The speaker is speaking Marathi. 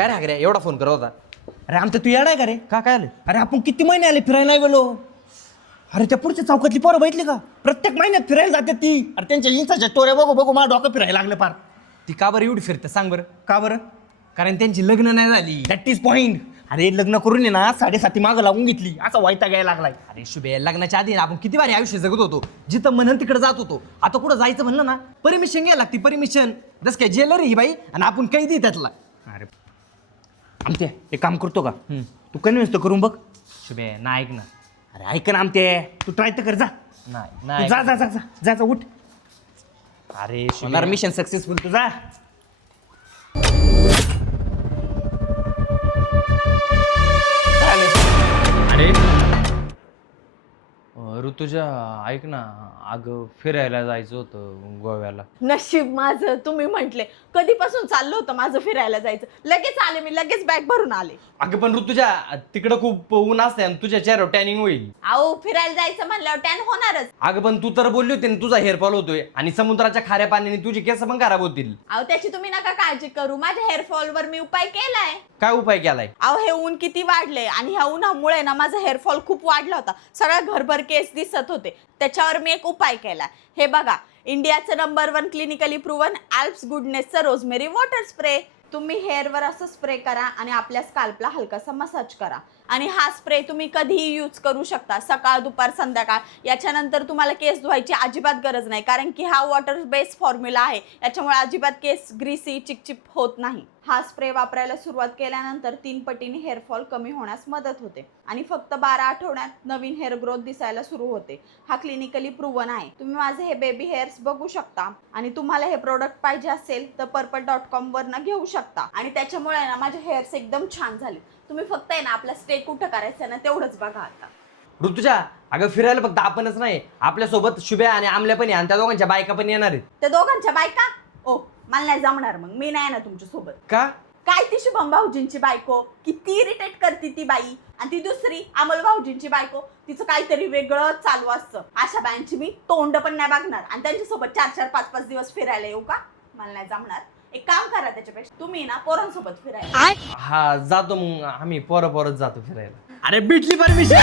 काय रे रे एवढा फोन करत होता? अरे आमचं तू येणार का रे? का काय आलं? अरे आपण किती महिने आले फिरायला नाही गेलो. अरे त्या पुढच्या चौकातली पोरं बघितली का? प्रत्येक महिन्यात फिरायला जाते ती. अरे त्यांच्या इंस्टाच्या स्टोऱ्या बघू बघू मला डोकं फिरायला लागलं पार. ती का बरं एवढी फिरते सांग बरं? का बरं? कारण त्यांची लग्न नाही झाली. That is point. अरे लग्न करून ये ना 7.5 मागं लागून घेतली असा वैताग यायला लागलाय. अरे शुभे, लग्नाच्या आधी आपण किती भारी आयुष्य जगत होतो. जिथं म्हणून तिकडे जात होतो. आता कुठं जायचं म्हणलं ना परमिशन घ्यायला लागते. परमिशन जस काय जेलर ही बाई आणि आपण कैदी त्यातला. अरे आमते एक काम करतो का? तू कन्व्हिन्स तर करून बघ. शुभे ना ऐक ना. अरे ऐक ना आमते, तू ट्राय तर कर जा. नाही तू नाही जा जा जा जा जा जा उठ. अरे होणार मिशन सक्सेसफुल. तू जा. अरे ऋतुजा ऐक ना, अगं फिरायला जायचं होतं गोव्याला. नशीब माझं तुम्ही म्हटले. कधीपासून चाललं होतं माझं फिरायला जायचं. लगेच आले मी, लगेच बॅग भरून आले. अगं पण ऋतुजा तिकडं खूप ऊन असते आणि तुझ्या चेहऱ्यावर टॅनिंग होईल. अहो फिरायला जायचं म्हणल्यावर टॅन होणारच. अगं पण तू तर बोलली होती ना तुझा हेअरफॉल होतोय आणि समुद्राच्या खाऱ्या पाण्याने तुझी केस पण खराब होतील. अहो त्याची तुम्ही नका काळजी करू. माझ्या हेअरफॉलवर मी उपाय केलाय. काय उपाय केलाय? अहो हे ऊन किती वाढले आणि ह्या उन्हामुळे ना माझा हेअरफॉल खूप वाढला होता. सगळ्या घरभर केस दिसत होते. त्याच्यावर मी एक उपाय केला. हे बघा, इंडियाचं नंबर 1 क्लिनिकली प्रूव्हन अल्प्स गुडनेसचं रोजमेरी वॉटर स्प्रे. तुम्ही हेअरवर असं स्प्रे करा आणि आपल्या स्काल्पला हलकासा मसाज करा. आणि हा स्प्रे तुम्ही कधीही यूज करू शकता. सकाळ दुपार संध्याकाळ. याच्यानंतर तुम्हाला केस धुवायची अजिबात गरज नाही, कारण की हा वॉटर बेस्ड फॉर्म्युला आहे. याच्यामुळे अजिबात केस ग्रीसी चिकचिक होत नाही. हा स्प्रे वापरायला सुरुवात केल्यानंतर 3 पटीने हेअरफॉल कमी होण्यास मदत होते आणि फक्त 12 आठवड्यात नवीन हेअर ग्रोथ दिसायला सुरू होते. हा क्लिनिकली प्रूव्हन आहे. तुम्ही माझे हे बेबी हेअर्स बघू शकता आणि तुम्हाला हे प्रोडक्ट पाहिजे असेल तर purple.com वरनं घेऊ शकता. आणि त्याच्यामुळे ना माझे हेअर्स एकदम छान झाले. तुम्ही फक्त आहे ना आपला स्टे कुठं करायचं ना तेवढंच बघा आता. ऋतुजा अगं फिरायला फक्त आपणच नाही, आपल्यासोबत शुभ्या आणि आमल्या पण आहे आणि त्या दोघांच्या बायका पण येणार आहेत. त्या दोघांच्या बायका? ओ मला नाही जमणार. मग मी नाही ना तुमच्या सोबत. का? काय ती शुभम भाऊजींची बायको किती इरिटेट करते ती बाई. आणि ती दुसरी अमोल भाऊजींची बायको, तिचं काहीतरी वेगळं चालू असतं. अशा बायांची मी तोंड पण नाही बघणार आणि त्यांच्यासोबत 4-4, 5-5 दिवस फिरायला येऊ का? मला नाही जमणार. एक काम करा, त्याच्यापेक्षा तुम्ही ना पोरांसोबत फिरायला. हा जातो मग आम्ही पोरं जातो फिरायला. अरे भेटली परमिशन.